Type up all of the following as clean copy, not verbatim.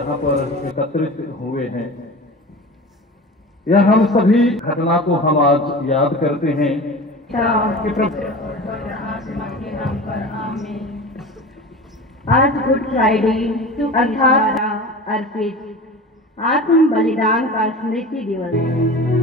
यहाँ पर एकत्रित हुए हैं। यह हम सभी घटना को हम आज याद करते हैं कि आज गुड फ्राइडे अर्थात अर्पित आत्म बलिदान का स्मृति दिवस है।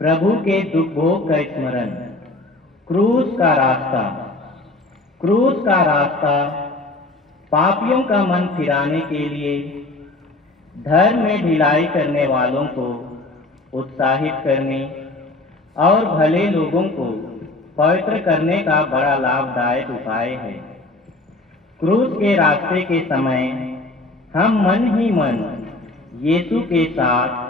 प्रभु के दुख भोग का स्मरण। क्रूस का रास्ता। क्रूस का रास्ता पापियों का मन फिराने के लिए, धर्म में ढिलाई करने वालों को उत्साहित करने और भले लोगों को पवित्र करने का बड़ा लाभदायक उपाय है। क्रूस के रास्ते के समय हम मन ही मन यीशु के साथ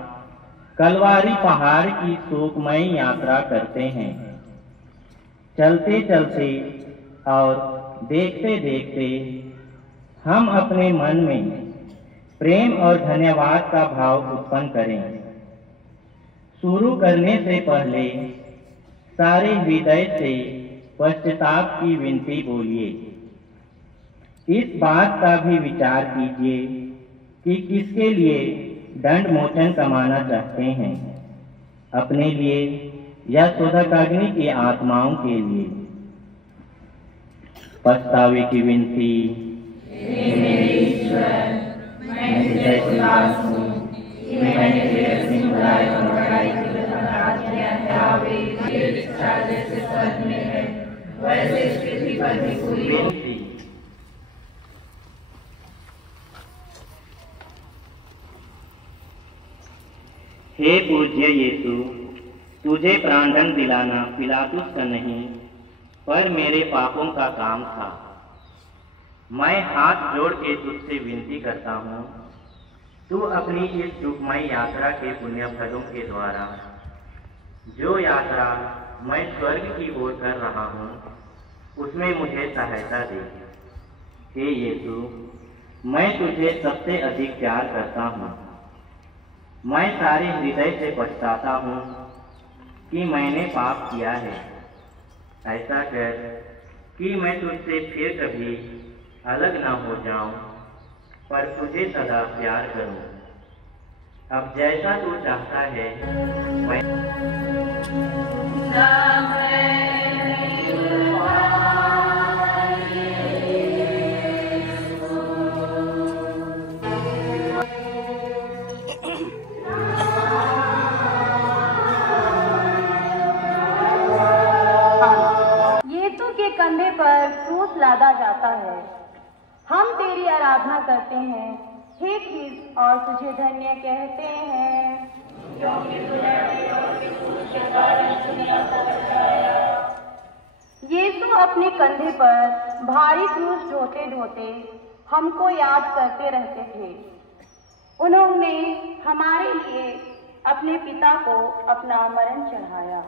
कलवारी पहाड़ की शोकमयी यात्रा करते हैं। चलते चलते और देखते देखते हम अपने मन में प्रेम और धन्यवाद का भाव उत्पन्न करें। शुरू करने से पहले सारे हृदय से पश्चाताप की विनती बोलिए। इस बात का भी विचार कीजिए कि किसके लिए दंड मोचन कमाना चाहते हैं, अपने लिए या शोधकाग्नि की आत्माओं के लिए। पछतावे की विनती। हे मेरे ईश्वर, मैं हृदय से उदास हूँ कि मैंने तेरे सिंह बुराई और बड़ाई के विरुद्ध अपराध किया है। आवे, तेरी इच्छा जैसे स्वर्ग में है वैसे इस पृथ्वी पर भी पूरी हो। हे पूज्य यीशु, तुझे प्राणदंड दिलाना पिलातुस का नहीं पर मेरे पापों का काम था। मैं हाथ जोड़ के तुझसे विनती करता हूँ, तू अपनी इस दुखमयी यात्रा के पुण्य फलों के द्वारा, जो यात्रा मैं स्वर्ग की ओर कर रहा हूँ, उसमें मुझे सहायता दे। हे यीशु, मैं तुझे सबसे अधिक प्यार करता हूँ। मैं सारे हृदय से पछताता हूँ कि मैंने पाप किया है। ऐसा कर कि मैं तुझसे फिर कभी अलग न हो जाऊं, पर तुझे सदा प्यार करूं। अब जैसा तू चाहता है कंधे पर क्रूस लादा जाता है। हम तेरी आराधना करते हैं हे ख्रीस्त और तुझे धन्य कहते हैं, यीशु अपने कंधे पर भारी क्रूस ढोते ढोते हमको याद करते रहते थे। उन्होंने हमारे लिए अपने पिता को अपना मरण चढ़ाया।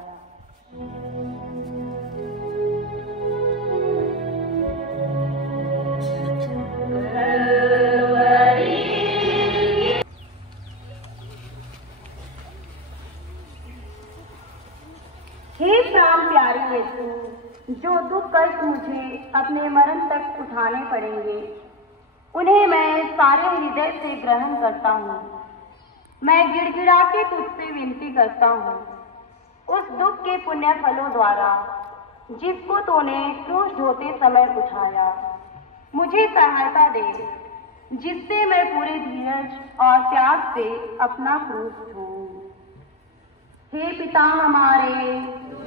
हे शाम प्यारे यीशु, जो दुख कष्ट मुझे अपने मरण तक उठाने पड़ेंगे, उन्हें मैं सारे हृदय से ग्रहण करता हूँ। मैं गिड़गिड़ा के तुझसे विनती करता हूँ, उस दुख के पुण्य फलों द्वारा जिसको तूने क्रूस ढोते समय उठाया, मुझे सहायता दे, जिससे मैं पूरे धीरज और त्याग से अपना क्रूस ढोऊं। हे पिता हमारे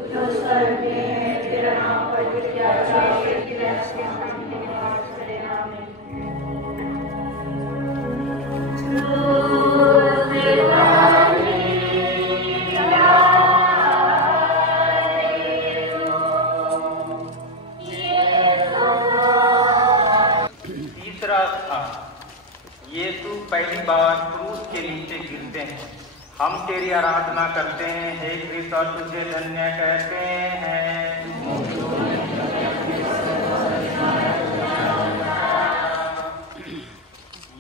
जो स्वर्ग में है, तेरा नाम पवित्र किया जाए, तेरा राज्य आने निवास करे। आमीन। तीसरा स्थान, यीशु पहली बार क्रूस के नीचे गिरते हैं। हम तेरी आराधना करते हैं हे कृष्ण और तुझे धन्य कहते हैं।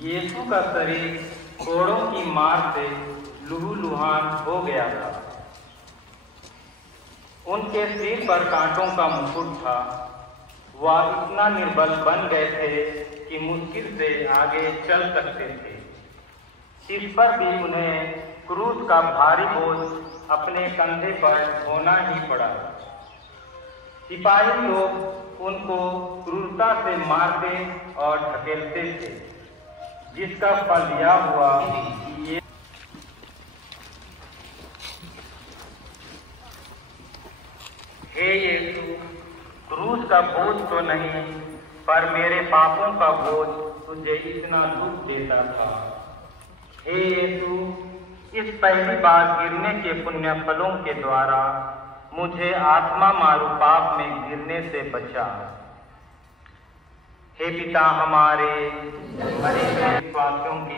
यीशु का शरीर कोड़ों की मार से लहूलुहान हो गया था। उनके सिर पर कांटों का मुकुट था। वह इतना निर्बल बन गए थे कि मुश्किल से आगे चल सकते थे। इस पर भी उन्हें क्रूस का भारी बोझ अपने कंधे पर ढोना ही पड़ा। सिपाही लोग उनको क्रूरता से मारते और ढकेलते थे, जिसका फल यह हुआ कि ये हे यीशु, क्रूस का बोझ तो नहीं, पर मेरे पापों का बोझ तुझे इतना दुख देता था। हे यीशु, इस पहली बार गिरने के पुण्य फलों के द्वारा मुझे आत्मा मारू पाप में गिरने से बचा। हे पिता हमारे, मरे हुए विश्वासियों की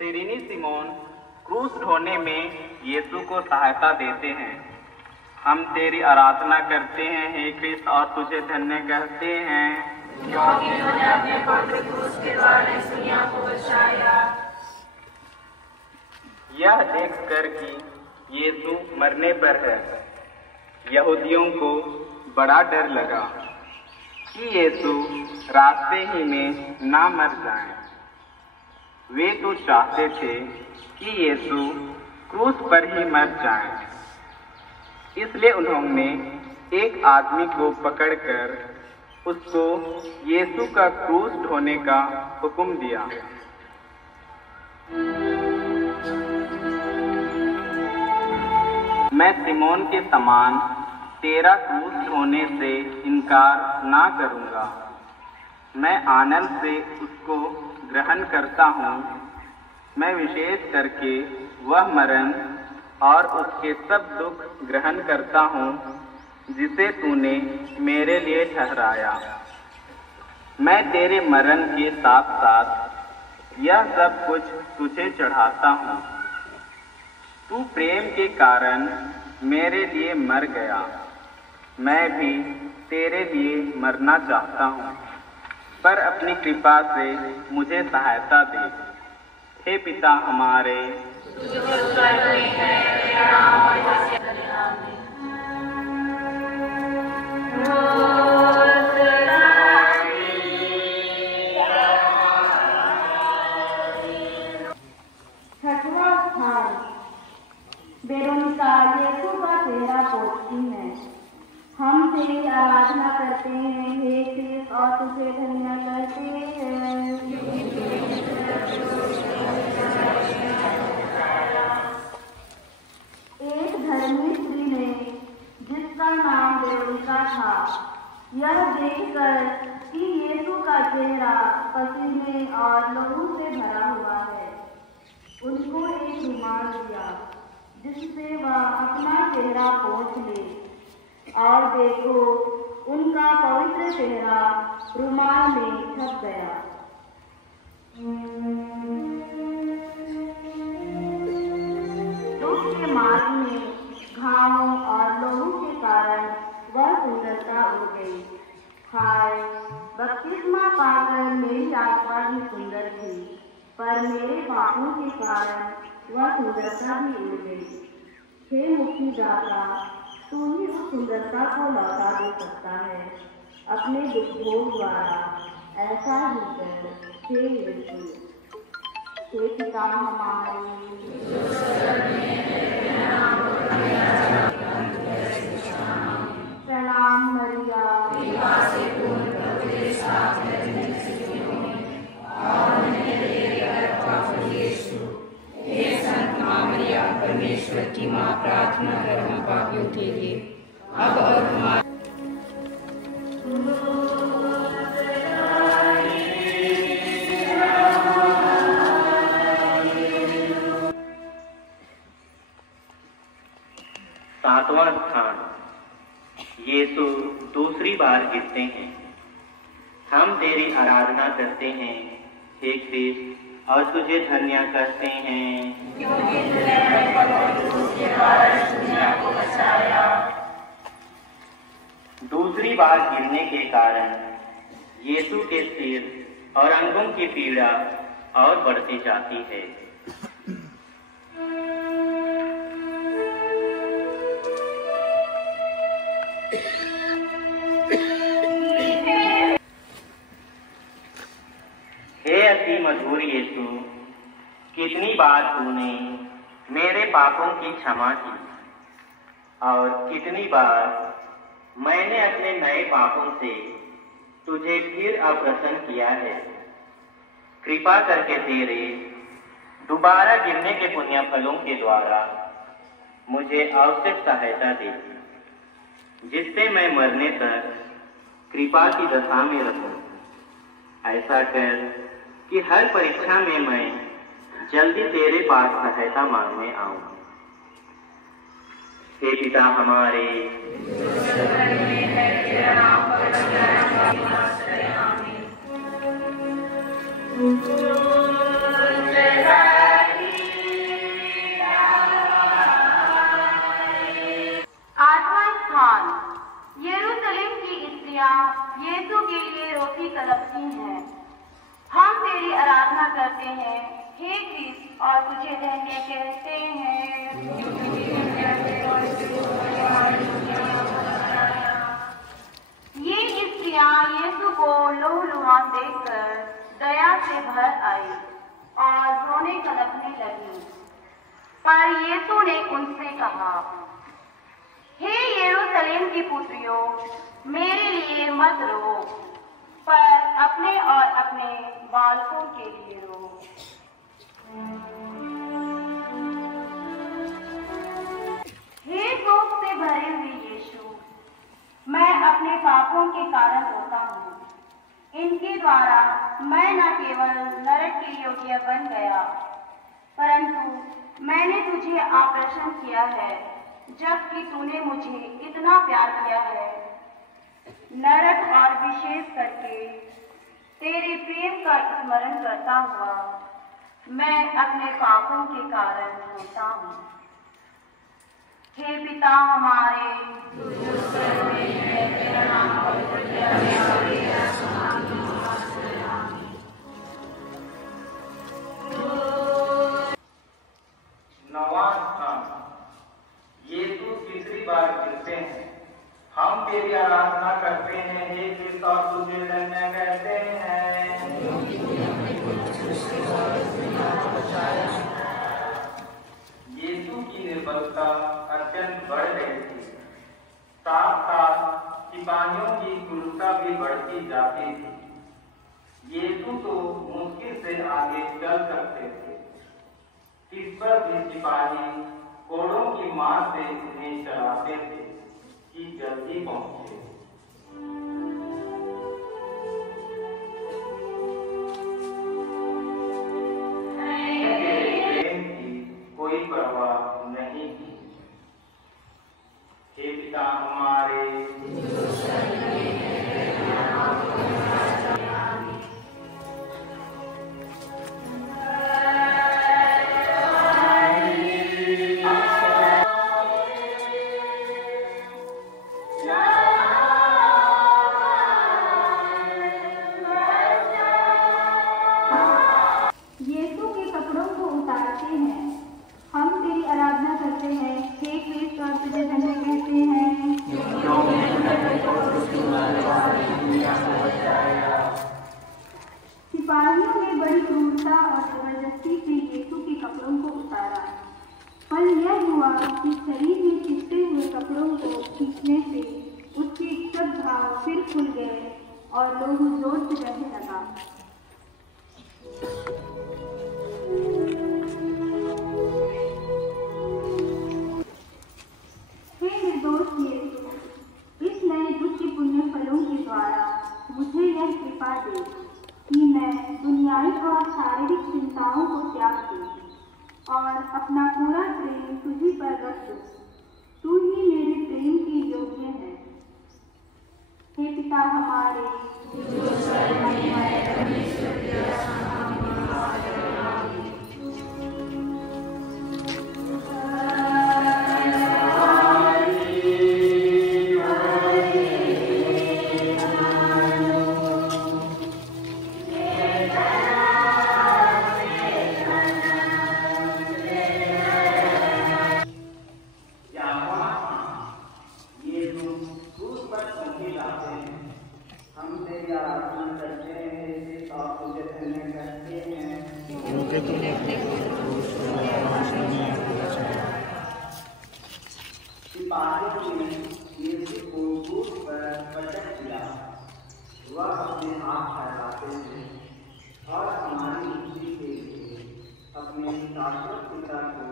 सिरेनी सिमोन क्रूस ढोने में यीशु को सहायता देते हैं। हम तेरी आराधना करते हैं हे कृष्ण और तुझे धन्य कहते हैं, क्योंकि तूने अपने पवित्र क्रूस के द्वारा इस दुनिया को बचाया। यह देखकर कि यीशु मरने पर है, यहूदियों को बड़ा डर लगा कि यीशु रास्ते ही में ना मर जाएं। वे तो चाहते थे कि यीशु क्रूस पर ही मर जाएं। इसलिए उन्होंने एक आदमी को पकड़कर उसको यीशु का क्रूस ढोने का हुक्म दिया। मैं सिमोन के समान तेरा क्रूस ढोने से इनकार ना करूंगा। मैं आनंद से उसको ग्रहण करता हूँ। मैं विशेष करके वह मरण और उसके सब दुख ग्रहण करता हूँ जिसे तूने मेरे लिए ठहराया। मैं तेरे मरण के साथ साथ यह सब कुछ तुझे चढ़ाता हूँ। तू प्रेम के कारण मेरे लिए मर गया। मैं भी तेरे लिए मरना चाहता हूँ, पर अपनी कृपा से मुझे सहायता दे। हे पिता हमारे, छठवां स्थान वेरोनिका यीशु का चेहरा पोछती है। हम तेरी आराधना करते हैं हे कृष्ण और तुझे धन्य करते हैं। नाम वेरोनिका था। यह देखकर कि यीशु का चेहरा पसीने और लहू से भरा हुआ है, उनको एक रुमाल दिया जिससे वह अपना चेहरा पोंछ ले, और देखो उनका पवित्र चेहरा रुमाल में छप गया। दुख के मार्ग में घावों और लहू के कारण वह सुंदरता उड़ गई। हाय, बपतिस्मा पाकर मेरी आत्मा भी सुंदर थी, पर मेरे पापों के कारण वह सुंदरता भी उड़ गई। हे मुक्तिदाता, तू ही उस सुंदरता को लौटा दे सकता है अपने दुख भोग द्वारा। ऐसा ही कर हे यीशु। हे पिता हमारे, प्रणाम मरिया, परमेश्वर की माँ, प्रार्थना कर हम पापियों के लिए अब और हमारे सातवां स्थान। यीशु दूसरी बार गिरते हैं। हम तेरी आराधना करते हैं हे कृष्ण, और तुझे धन्य करते हैं क्योंकि तूने के द्वारा दुनिया को बचाया। दूसरी बार गिरने के कारण यीशु के सिर और अंगों की पीड़ा और बढ़ती जाती है। हे अति मधुर यीशु, कितनी बार तूने मेरे पापों की क्षमा की, और कितनी बार मैंने अपने नए पापों से तुझे फिर अप्रसन्न किया है। कृपा करके तेरे दोबारा गिरने के पुण्य फलों के द्वारा मुझे आवश्यक सहायता दे, जिससे मैं मरने तक कृपा की दशा में रहूं। ऐसा कर कि हर परीक्षा में मैं जल्दी तेरे पास सहायता मांगने आऊं। हे पिता हमारे, आठवां स्थान। यरूशलेम की स्त्रियां यीशु के लिए रोटी तड़पती हैं। हम तेरी आराधना करते हैं हे कृष्ण, और तुझे धन्य कहते हैं। ये स्त्रियां यीशु को लहूलुहान देखकर दया से भर आई और रोने कलपने लगी। पर यीशु ने उनसे कहा, हे यरूशलेम की पुत्रियों, मेरे लिए मत रो, पर अपने और अपने बालकों के लिए रो। हे दुख से भरे हुए यीशु, मैं अपने पापों के कारण रोता हूँ। इनके द्वारा मैं न केवल नरक के योग्य बन गया, परंतु मैंने तुझे अप्रसन्न किया है, जबकि तूने मुझे इतना प्यार किया है। नरक और विशेष करके तेरे प्रेम का स्मरण करता हुआ मैं अपने पापों के कारण रोता हूँ। हे पिता हमारे, तेरा नाम पवित्र किया नौवां स्थान। यीशु तीसरी बार गिरते हैं। हम तेरी आराधना करते हैं हे कृष्ण, और तुझे धन्य कहते हैं। यीशु की निर्बलता अत्यंत बढ़ गई थी। साथ साथ सिपाहियों की क्रूरता भी बढ़ती जाती थी। यीशु तो मुश्किल से आगे चल सकते थे, इस पर भी सिपाही कोड़ों की मार से उन्हें चलाते थे कि जल्दी पहुंचे। प्रेम की कोई परवाह नहीं की। हे पिता हमारे यीशु के कपड़ों को उतारते हैं, हम तेरी आराधना करते हैं। हे क्रिस्त और तुझे धन्य कहते हैं। सिपाहियों ने बड़ी क्रूरता और जबरदस्ती से यीशु के कपड़ों को उतारा। फल यह हुआ कि शरीर में चिपटे हुए कपड़ों को खींचने से उसके सब घाव फिर खुल गए और लोग जोर से कहने लगा। हे निर्दोष यीशु, इस नए दुख के पुण्य फलों के द्वारा मुझे यह कृपा दे कि मैं दुनियावी और शारीरिक चिंताओं को त्याग दूं और अपना पूरा प्रेम तुझी पर रख दूं। तू ही मेरे प्रेम के योग्य है। हे पिता हमारे जो स्वर्ग में है, परमेश्वर तेरा नाम सिपाहियों ने यीशु को क्रूस पर पटक दिया। वह अपने हाथ फैलाते हैं और हमारी मुक्ति के लिए अपने शाश्वत पिता को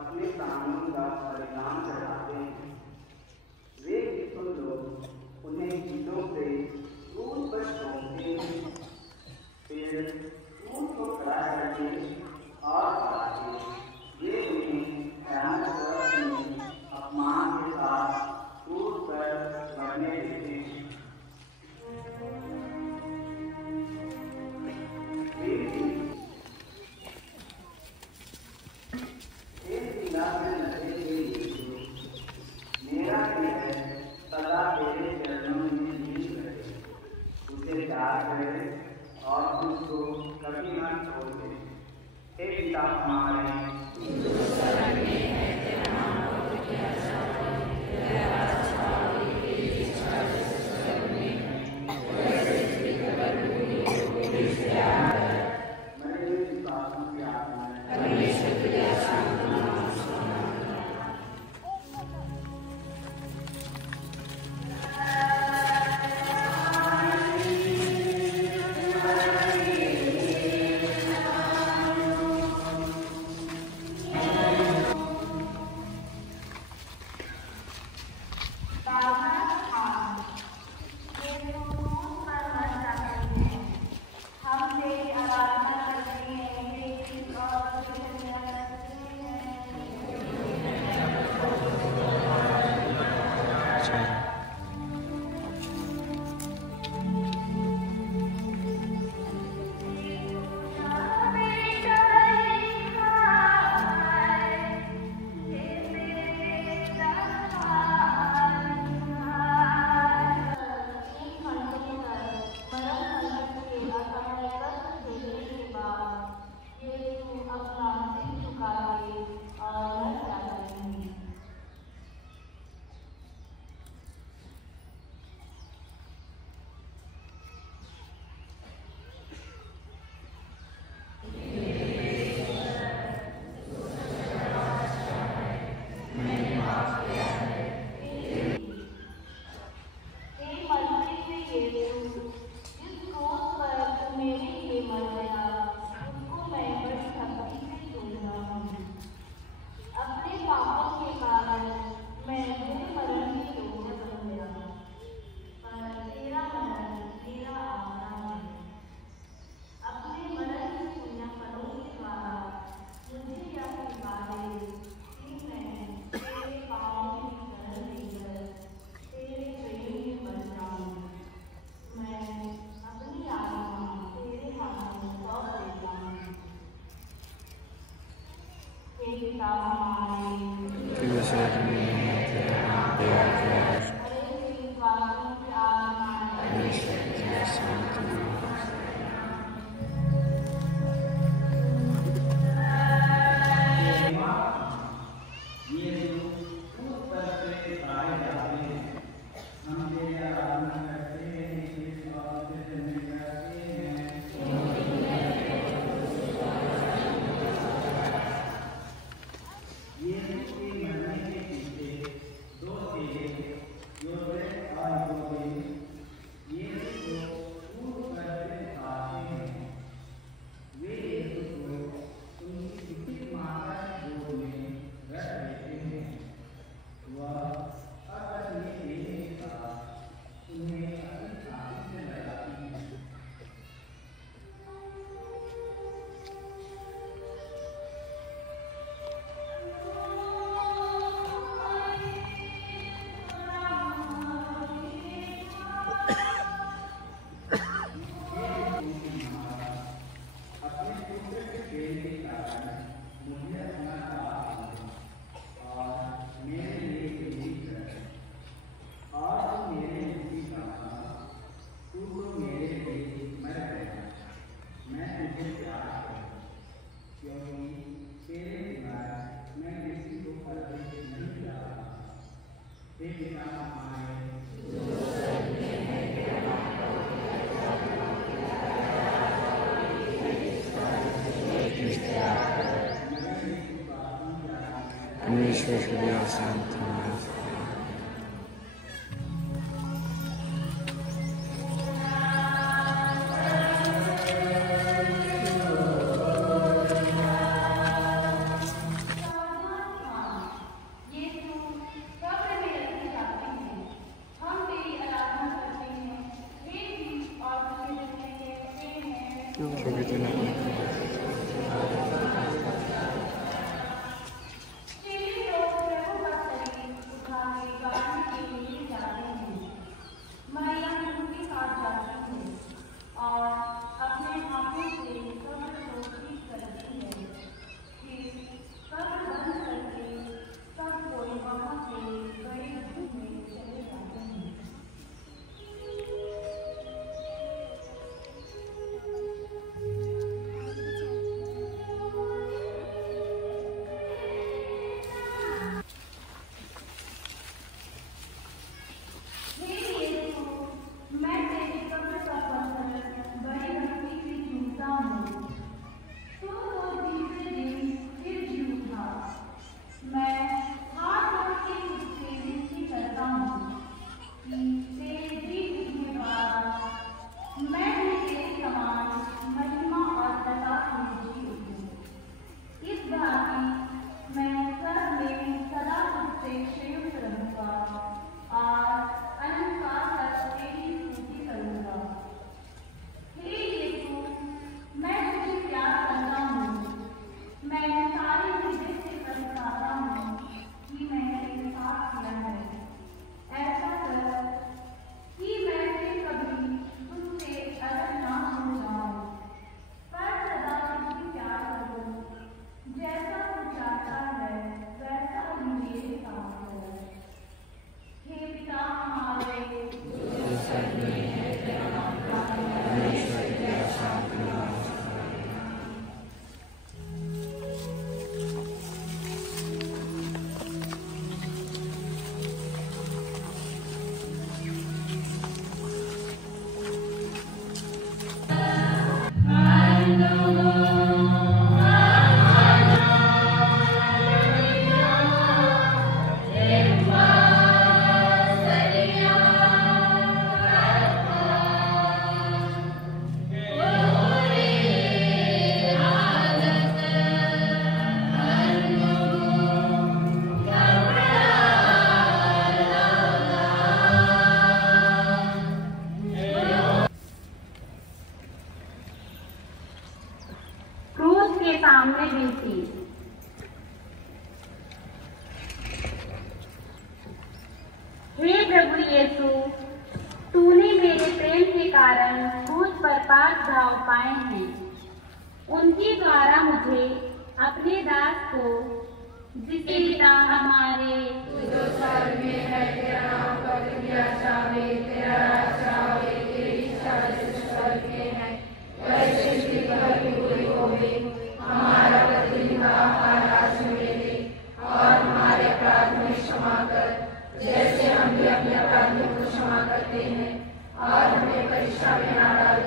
अपने कानून का परिणाम चढ़ाते हैं। वे विफल लोग उन्हें गीतों से क्रूस पर छोड़ते हैं, फिर क्रूस को खड़ा करके और बढ़ाते वे उन्हें भयानक अपमान के साथ क्रूस पर मरने देते हैं। मेरा हृदय सदा तेरे चरणों में लीन रहे, उसे प्यार करे और उसको कभी न छोड़ दे। हे पिता हमारे सामने भी थी। हे प्रभु यीशु, तूने मेरे प्रेम के कारण मुझ पर 5 घाव पाए हैं। उनके द्वारा मुझे अपने दास को, जिसके पिता हमारे जो स्वर्ग में है, तेरा नाम पवित्र किया जावे, तेरा राज्य आवे, तेरी इच्छा जैसे स्वर्ग में है वैसे पृथ्वी पर भी पूरी होवे। हमारा प्रतिदिन का आहार आज हमें दे, और हमारे अपराध में क्षमा कर, जैसे हम भी अपने अपराधियों को क्षमा करते हैं, और हमें परीक्षा में ना डाल